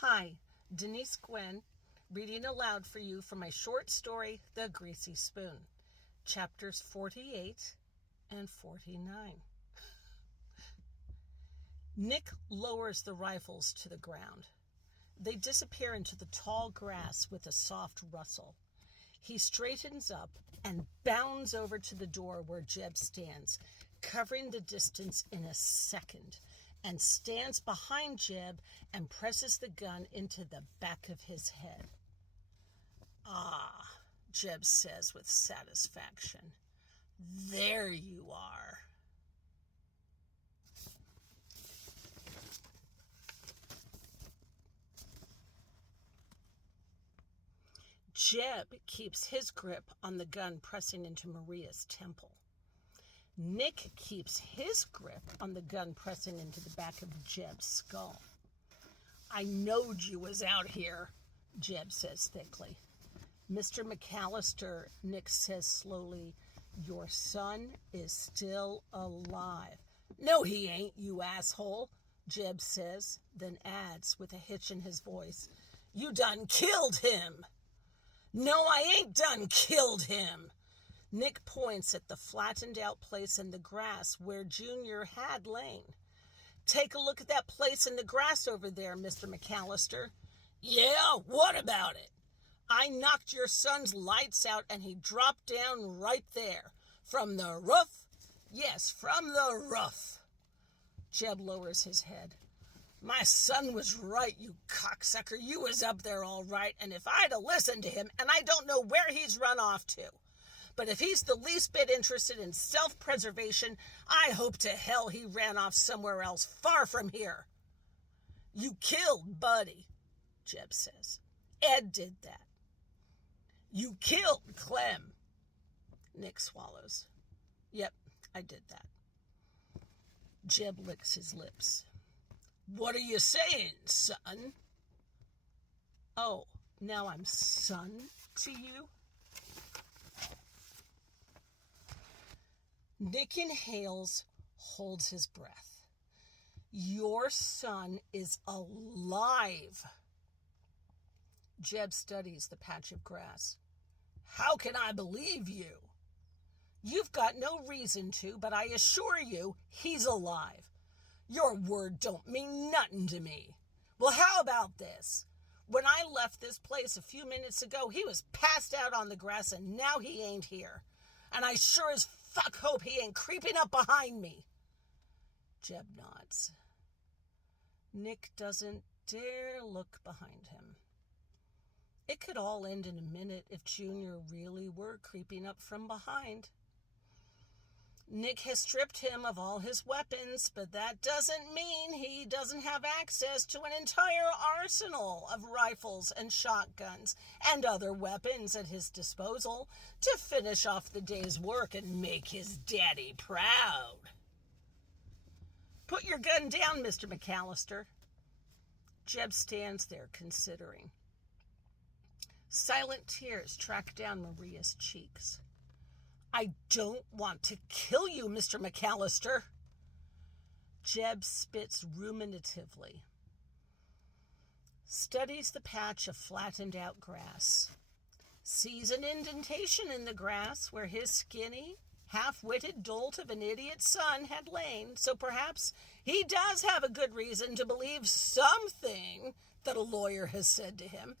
Hi, Denise Gwen, reading aloud for you from my short story, The Greasy Spoon, chapters 48 and 49. Nick lowers the rifles to the ground. They disappear into the tall grass with a soft rustle. He straightens up and bounds over to the door where Jeb stands, covering the distance in a second, and stands behind Jeb and presses the gun into the back of his head. "Ah," Jeb says with satisfaction. "There you are." Jeb keeps his grip on the gun pressing into Maria's temple. Nick keeps his grip on the gun pressing into the back of Jeb's skull. "I knowed you was out here," Jeb says thickly. "Mr. McAllister," Nick says slowly, "your son is still alive." "No, he ain't, you asshole," Jeb says, then adds with a hitch in his voice, "You done killed him." "No, I ain't done killed him." Nick points at the flattened out place in the grass where Junior had lain. "Take a look at that place in the grass over there, Mr. McAllister." "Yeah, what about it?" "I knocked your son's lights out and he dropped down right there." "From the roof?" "Yes, from the roof." Jeb lowers his head. "My son was right, you cocksucker. You was up there all right, and if I'd have listened to him, and I don't know where he's run off to. But if he's the least bit interested in self-preservation, I hope to hell he ran off somewhere else, far from here." "You killed Buddy," Jeb says. "Ed did that." "You killed Clem." Nick swallows. "Yep, I did that." Jeb licks his lips. "What are you saying, son?" "Oh, now I'm son to you?" Nick inhales, holds his breath. "Your son is alive." Jeb studies the patch of grass. "How can I believe you?" "You've got no reason to, but I assure you he's alive." "Your word don't mean nothing to me." "Well, how about this? When I left this place a few minutes ago, he was passed out on the grass, and now he ain't here. And I sure as fuck hope he ain't creeping up behind me." Jeb nods. Nick doesn't dare look behind him. It could all end in a minute if Junior really were creeping up from behind. Nick has stripped him of all his weapons, but that doesn't mean he doesn't have access to an entire arsenal of rifles and shotguns and other weapons at his disposal to finish off the day's work and make his daddy proud. "Put your gun down, Mr. McAllister." Jeb stands there considering. Silent tears track down Maria's cheeks. "I don't want to kill you, Mr. McAllister." Jeb spits ruminatively, studies the patch of flattened out grass, sees an indentation in the grass where his skinny, half-witted dolt of an idiot son had lain, so perhaps he does have a good reason to believe something that a lawyer has said to him.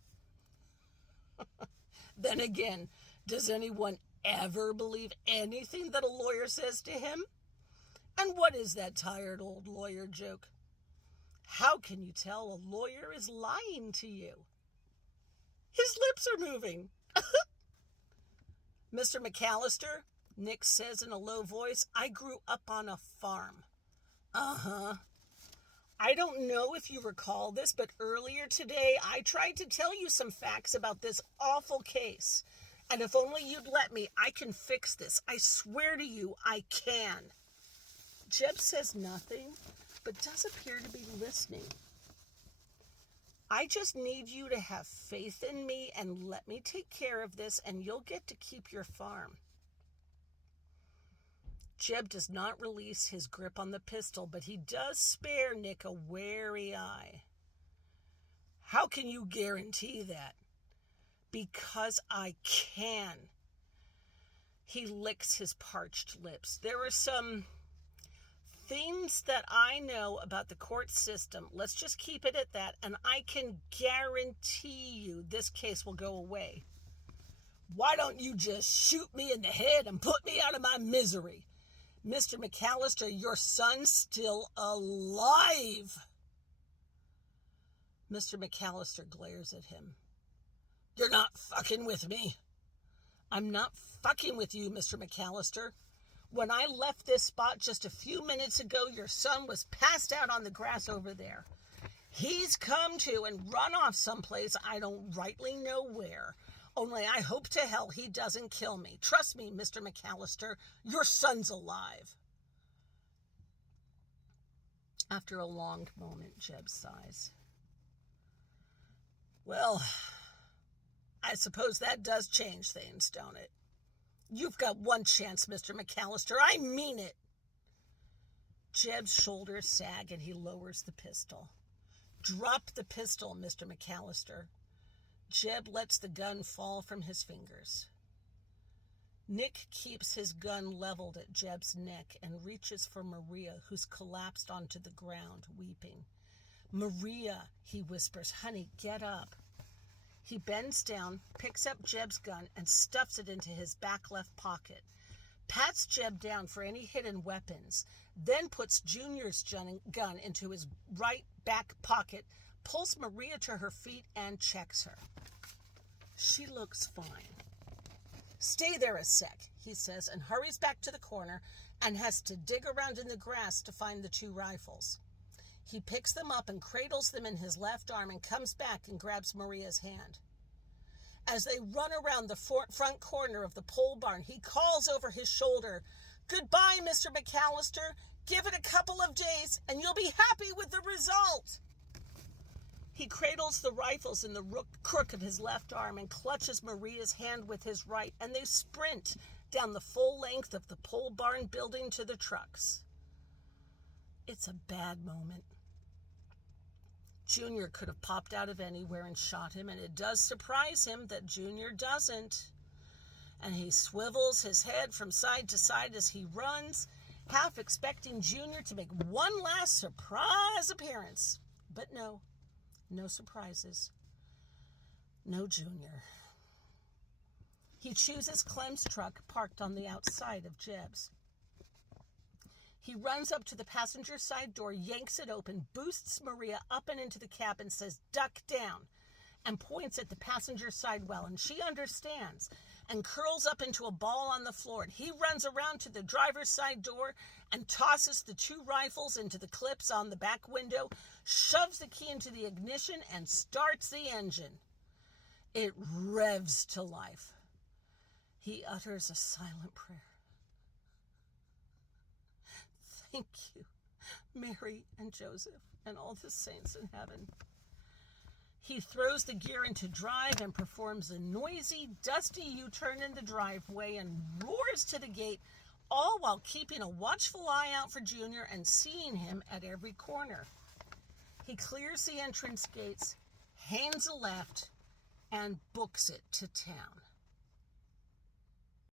Then again, does anyone ever believe anything that a lawyer says to him? And what is that tired old lawyer joke? How can you tell a lawyer is lying to you? His lips are moving. "Mr. McAllister," Nick says in a low voice, "I grew up on a farm." "Uh-huh. I don't know if you recall this, but earlier today I tried to tell you some facts about this awful case. And if only you'd let me, I can fix this. I swear to you, I can." Jeb says nothing, but does appear to be listening. "I just need you to have faith in me and let me take care of this, and you'll get to keep your farm." Jeb does not release his grip on the pistol, but he does spare Nick a wary eye. How can you guarantee that? Because I can. He licks his parched lips. There are some things that I know about the court system. Let's just keep it at that. And I can guarantee you this case will go away. Why don't you just shoot me in the head and put me out of my misery? Mr. McAllister, your son's still alive. Mr. McAllister glares at him. You're not fucking with me. I'm not fucking with you, Mr. McAllister. When I left this spot just a few minutes ago, your son was passed out on the grass over there. He's come to and run off someplace I don't rightly know where. Only I hope to hell he doesn't kill me. Trust me, Mr. McAllister, your son's alive. After a long moment, Jeb sighs. Well, I suppose that does change things, don't it? You've got one chance, Mr. McAllister. I mean it. Jeb's shoulders sag and he lowers the pistol. Drop the pistol, Mr. McAllister. Jeb lets the gun fall from his fingers. Nick keeps his gun leveled at Jeb's neck and reaches for Maria, who's collapsed onto the ground, weeping. Maria, he whispers, honey, get up. He bends down, picks up Jeb's gun, and stuffs it into his back left pocket, pats Jeb down for any hidden weapons, then puts Junior's gun into his right back pocket, pulls Maria to her feet, and checks her. She looks fine. Stay there a sec, he says, and hurries back to the corner and has to dig around in the grass to find the 2 rifles. He picks them up and cradles them in his left arm and comes back and grabs Maria's hand. As they run around the front corner of the pole barn, he calls over his shoulder, Goodbye, Mr. McAllister. Give it a couple of days and you'll be happy with the result. He cradles the rifles in the crook of his left arm and clutches Maria's hand with his right, and they sprint down the full length of the pole barn building to the trucks. It's a bad moment. Junior could have popped out of anywhere and shot him, and it does surprise him that Junior doesn't. And he swivels his head from side to side as he runs, half expecting Junior to make one last surprise appearance. But no surprises. No Junior. He chooses Clem's truck parked on the outside of Jeb's. He runs up to the passenger side door, yanks it open, boosts Maria up and into the cab and says, Duck down, and points at the passenger side well, and she understands and curls up into a ball on the floor. And he runs around to the driver's side door and tosses the 2 rifles into the clips on the back window, shoves the key into the ignition, and starts the engine. It revs to life. He utters a silent prayer. Thank you, Mary and Joseph and all the saints in heaven. He throws the gear into drive and performs a noisy, dusty U-turn in the driveway and roars to the gate, all while keeping a watchful eye out for Junior and seeing him at every corner. He clears the entrance gates, hands a left, and books it to town.